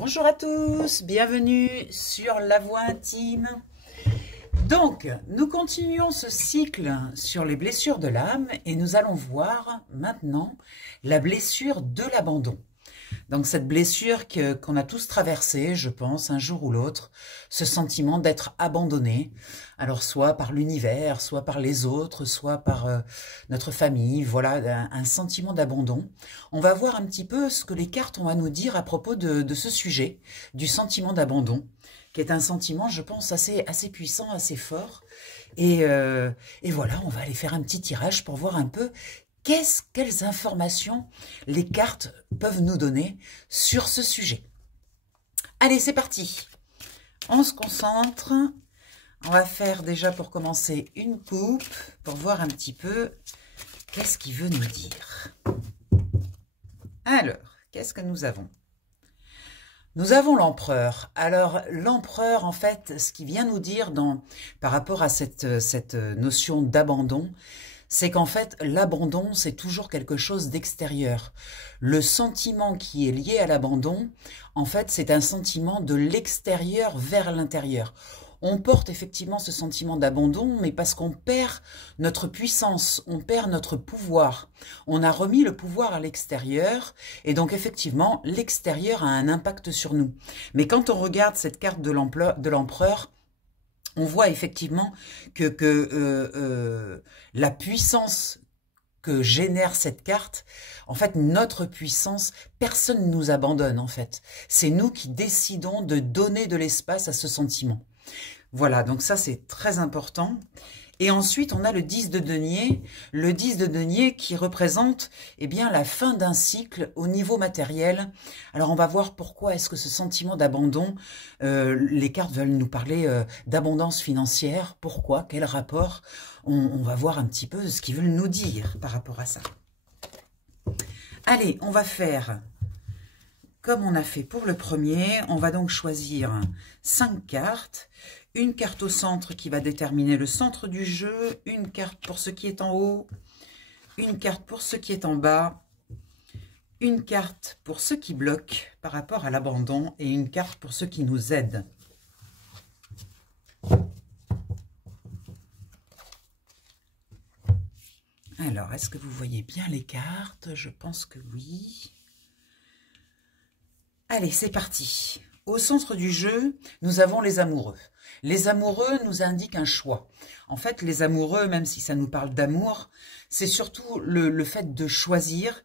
Bonjour à tous, bienvenue sur La Voix Intime. Donc, nous continuons ce cycle sur les blessures de l'âme et nous allons voir maintenant la blessure de l'abandon. Donc cette blessure qu'on a tous traversée, je pense, un jour ou l'autre, ce sentiment d'être abandonné, alors soit par l'univers, soit par les autres, soit par notre famille, voilà, un sentiment d'abandon. On va voir un petit peu ce que les cartes ont à nous dire à propos de ce sujet, du sentiment d'abandon, qui est un sentiment, je pense, assez puissant, assez fort. Et voilà, on va aller faire un petit tirage pour voir un peu quelles informations les cartes peuvent nous donner sur ce sujet. Allez, c'est parti. On se concentre. On va faire déjà pour commencer une coupe pour voir un petit peu qu'est-ce qu'il veut nous dire. Alors, qu'est-ce que nous avons? Nous avons l'empereur. Alors, l'empereur, en fait, ce qu'il vient nous dire par rapport à cette notion d'abandon, c'est qu'en fait, l'abandon, c'est toujours quelque chose d'extérieur. Le sentiment qui est lié à l'abandon, en fait, c'est un sentiment de l'extérieur vers l'intérieur. On porte effectivement ce sentiment d'abandon, mais parce qu'on perd notre puissance, on perd notre pouvoir. On a remis le pouvoir à l'extérieur, et donc effectivement, l'extérieur a un impact sur nous. Mais quand on regarde cette carte de l'empereur, on voit effectivement que la puissance que génère cette carte, en fait, notre puissance, personne ne nous abandonne, en fait. C'est nous qui décidons de donner de l'espace à ce sentiment. Voilà, donc ça, c'est très important. Et ensuite, on a le 10 de denier. Le 10 de denier qui représente eh bien, la fin d'un cycle au niveau matériel. Alors, on va voir pourquoi est-ce que ce sentiment d'abandon, les cartes veulent nous parler d'abondance financière. Pourquoi? Quel rapport? On va voir un petit peu ce qu'ils veulent nous dire par rapport à ça. Allez, on va faire comme on a fait pour le premier. On va donc choisir 5 cartes. Une carte au centre qui va déterminer le centre du jeu, une carte pour ce qui est en haut, une carte pour ce qui est en bas, une carte pour ce qui bloque par rapport à l'abandon et une carte pour ce qui nous aide. Alors, est-ce que vous voyez bien les cartes? Je pense que oui. Allez, c'est parti. Au centre du jeu, nous avons les amoureux. Les amoureux nous indiquent un choix. En fait, les amoureux, même si ça nous parle d'amour, c'est surtout le fait de choisir.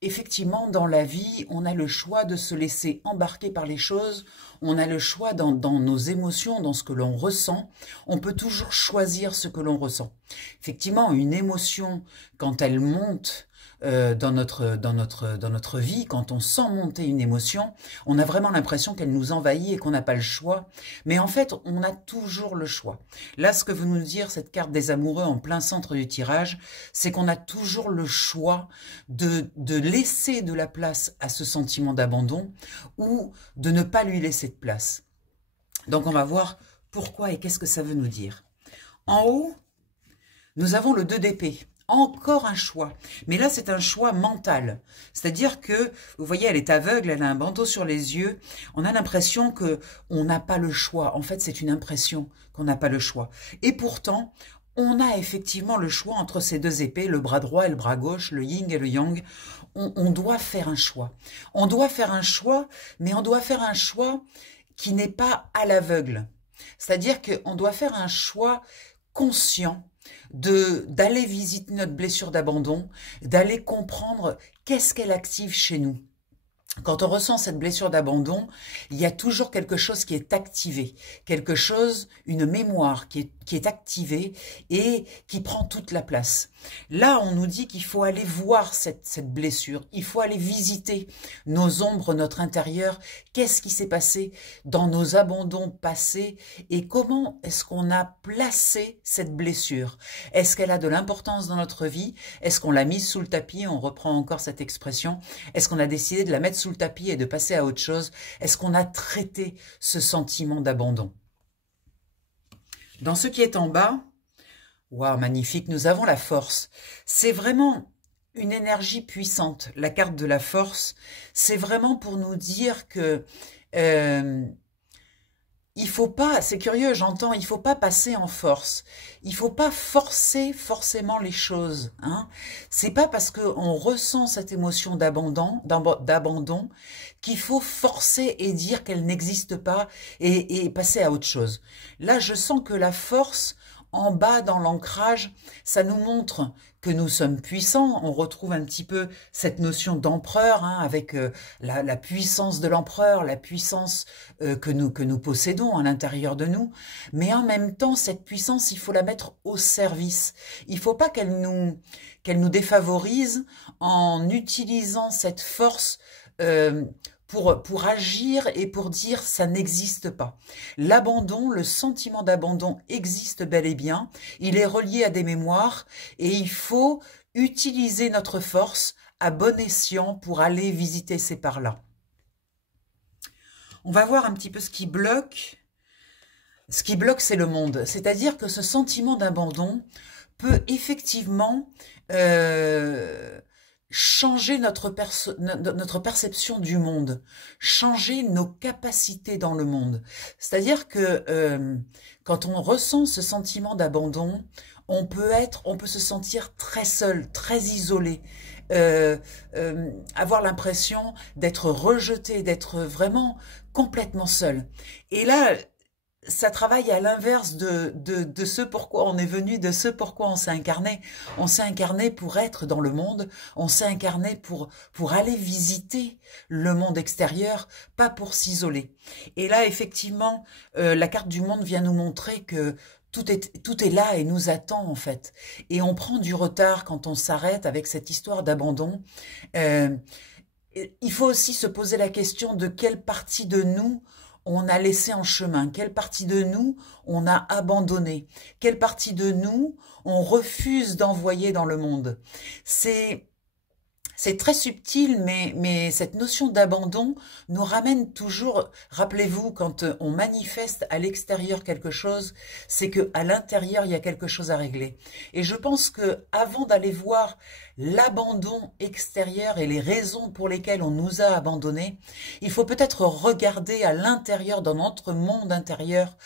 Effectivement, dans la vie, on a le choix de se laisser embarquer par les choses. On a le choix dans nos émotions, dans ce que l'on ressent. On peut toujours choisir ce que l'on ressent. Effectivement, une émotion, quand elle monte dans notre vie, quand on sent monter une émotion, on a vraiment l'impression qu'elle nous envahit et qu'on n'a pas le choix. Mais en fait, on a toujours le choix. Là, ce que veut nous dire cette carte des amoureux en plein centre du tirage, c'est qu'on a toujours le choix de laisser de la place à ce sentiment d'abandon ou de ne pas lui laisser de place. Donc, on va voir pourquoi et qu'est-ce que ça veut nous dire. En haut, nous avons le 2 d'épée. Encore un choix. Mais là, c'est un choix mental. C'est-à-dire que, vous voyez, elle est aveugle, elle a un bandeau sur les yeux. On a l'impression qu'on n'a pas le choix. En fait, c'est une impression qu'on n'a pas le choix. Et pourtant, on a effectivement le choix entre ces deux épées, le bras droit et le bras gauche, le yin et le yang. On doit faire un choix. On doit faire un choix, mais on doit faire un choix qui n'est pas à l'aveugle. C'est-à-dire qu'on doit faire un choix conscient d'aller visiter notre blessure d'abandon, d'aller comprendre qu'est-ce qu'elle active chez nous. Quand on ressent cette blessure d'abandon, il y a toujours quelque chose qui est activé, quelque chose, une mémoire qui est activée et qui prend toute la place. Là, on nous dit qu'il faut aller voir cette blessure, il faut aller visiter nos ombres, notre intérieur, qu'est-ce qui s'est passé dans nos abandons passés et comment est-ce qu'on a placé cette blessure. Est-ce qu'elle a de l'importance dans notre vie? Est-ce qu'on l'a mise sous le tapis? On reprend encore cette expression. Est-ce qu'on a décidé de la mettre sous le tapis et de passer à autre chose? Est-ce qu'on a traité ce sentiment d'abandon? Dans ce qui est en bas, waouh, magnifique, nous avons la force. C'est vraiment une énergie puissante. La carte de la force, c'est vraiment pour nous dire que il faut pas, c'est curieux, j'entends, il faut pas passer en force. Il faut pas forcer forcément les choses, hein. C'est pas parce qu'on ressent cette émotion d'abandon qu'il faut forcer et dire qu'elle n'existe pas et passer à autre chose. Là, je sens que la force, en bas dans l'ancrage, ça nous montre que nous sommes puissants. On retrouve un petit peu cette notion d'empereur, hein, avec la puissance de l'empereur, la puissance que nous possédons à l'intérieur de nous. Mais en même temps, cette puissance, il faut la mettre au service. Il ne faut pas qu'elle nous défavorise en utilisant cette force pour agir et pour dire ça n'existe pas. L'abandon, le sentiment d'abandon existe bel et bien, il est relié à des mémoires et il faut utiliser notre force à bon escient pour aller visiter ces parts-là. On va voir un petit peu ce qui bloque. Ce qui bloque, c'est le monde. C'est-à-dire que ce sentiment d'abandon peut effectivement changer notre perception du monde, changer nos capacités dans le monde. C'est-à-dire que quand on ressent ce sentiment d'abandon, on peut se sentir très seul, très isolé, avoir l'impression d'être rejeté, d'être vraiment complètement seul. Et là, ça travaille à l'inverse de ce pourquoi on est venu, de ce pourquoi on s'est incarné. On s'est incarné pour être dans le monde, on s'est incarné pour aller visiter le monde extérieur, pas pour s'isoler. Et là, effectivement, la carte du monde vient nous montrer que tout est là et nous attend en fait. Et on prend du retard quand on s'arrête avec cette histoire d'abandon. Il faut aussi se poser la question de quelle partie de nous on a laissé en chemin, quelle partie de nous on a abandonné, quelle partie de nous on refuse d'envoyer dans le monde. C'est très subtil, mais cette notion d'abandon nous ramène toujours, rappelez-vous, quand on manifeste à l'extérieur quelque chose, c'est qu'à l'intérieur, il y a quelque chose à régler. Et je pense que avant d'aller voir l'abandon extérieur et les raisons pour lesquelles on nous a abandonnés, il faut peut-être regarder à l'intérieur, dans notre monde intérieur,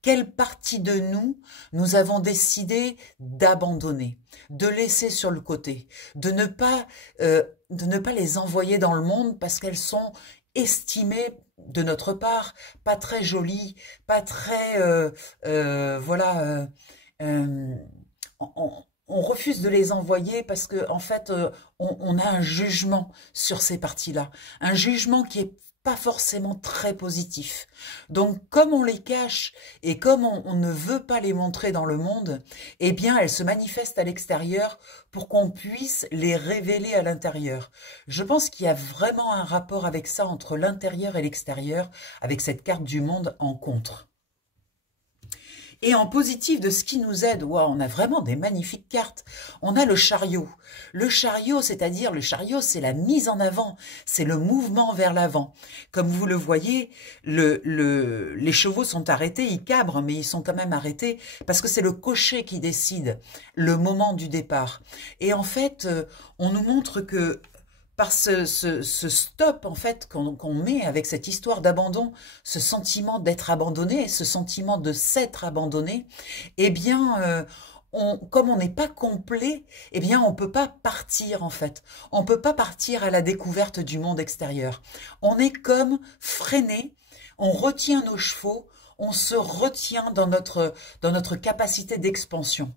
quelle partie de nous avons décidé d'abandonner, de laisser sur le côté, de ne pas les envoyer dans le monde parce qu'elles sont estimées de notre part pas très jolies, pas très voilà. On refuse de les envoyer parce que en fait on a un jugement sur ces parties-là, un jugement qui est pas forcément très positif. Donc, comme on les cache et comme on ne veut pas les montrer dans le monde, eh bien, elles se manifestent à l'extérieur pour qu'on puisse les révéler à l'intérieur. Je pense qu'il y a vraiment un rapport avec ça entre l'intérieur et l'extérieur, avec cette carte du monde en contre. Et en positif de ce qui nous aide, wow, on a vraiment des magnifiques cartes. On a le chariot. Le chariot, c'est-à-dire le chariot, c'est la mise en avant, c'est le mouvement vers l'avant. Comme vous le voyez, les chevaux sont arrêtés, ils cabrent, mais ils sont quand même arrêtés parce que c'est le cocher qui décide le moment du départ. Et en fait, on nous montre que par ce stop en fait qu'on met avec cette histoire d'abandon, ce sentiment d'être abandonné, ce sentiment de s'être abandonné, eh bien, comme on n'est pas complet, eh bien, on peut pas partir en fait. On peut pas partir à la découverte du monde extérieur. On est comme freiné, on retient nos chevaux, on se retient dans notre capacité d'expansion.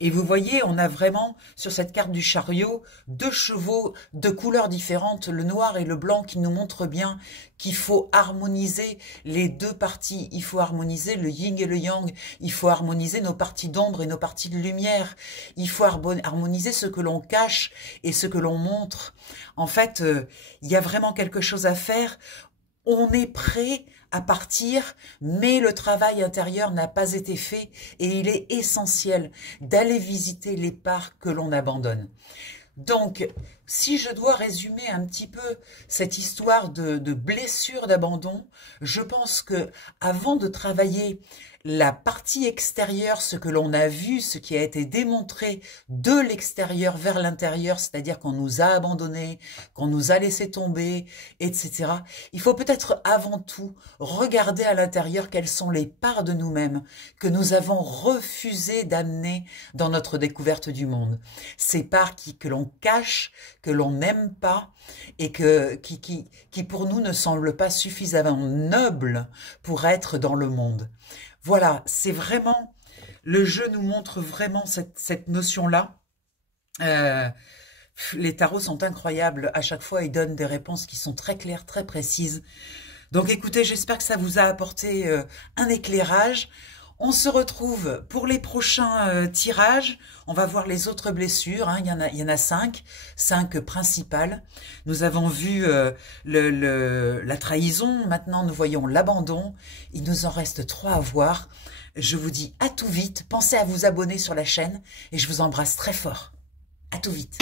Et vous voyez, on a vraiment, sur cette carte du chariot, deux chevaux de couleurs différentes, le noir et le blanc, qui nous montrent bien qu'il faut harmoniser les deux parties. Il faut harmoniser le yin et le yang. Il faut harmoniser nos parties d'ombre et nos parties de lumière. Il faut harmoniser ce que l'on cache et ce que l'on montre. En fait, il y a vraiment quelque chose à faire. On est prêt à partir, mais le travail intérieur n'a pas été fait et il est essentiel d'aller visiter les parts que l'on abandonne. Donc, si je dois résumer un petit peu cette histoire de blessure d'abandon, je pense que avant de travailler la partie extérieure, ce que l'on a vu, ce qui a été démontré de l'extérieur vers l'intérieur, c'est-à-dire qu'on nous a abandonnés, qu'on nous a laissé tomber, etc. Il faut peut-être avant tout regarder à l'intérieur quelles sont les parts de nous-mêmes que nous avons refusé d'amener dans notre découverte du monde. Ces parts que l'on cache, que l'on n'aime pas et qui pour nous ne semblent pas suffisamment nobles pour être dans le monde. Voilà, c'est vraiment, le jeu nous montre vraiment cette notion-là. Les tarots sont incroyables, à chaque fois ils donnent des réponses qui sont très claires, très précises. Donc écoutez, j'espère que ça vous a apporté un éclairage. On se retrouve pour les prochains tirages. On va voir les autres blessures. Hein. Il y en a 5 principales. Nous avons vu la trahison. Maintenant, nous voyons l'abandon. Il nous en reste 3 à voir. Je vous dis à tout vite. Pensez à vous abonner sur la chaîne et je vous embrasse très fort. À tout vite.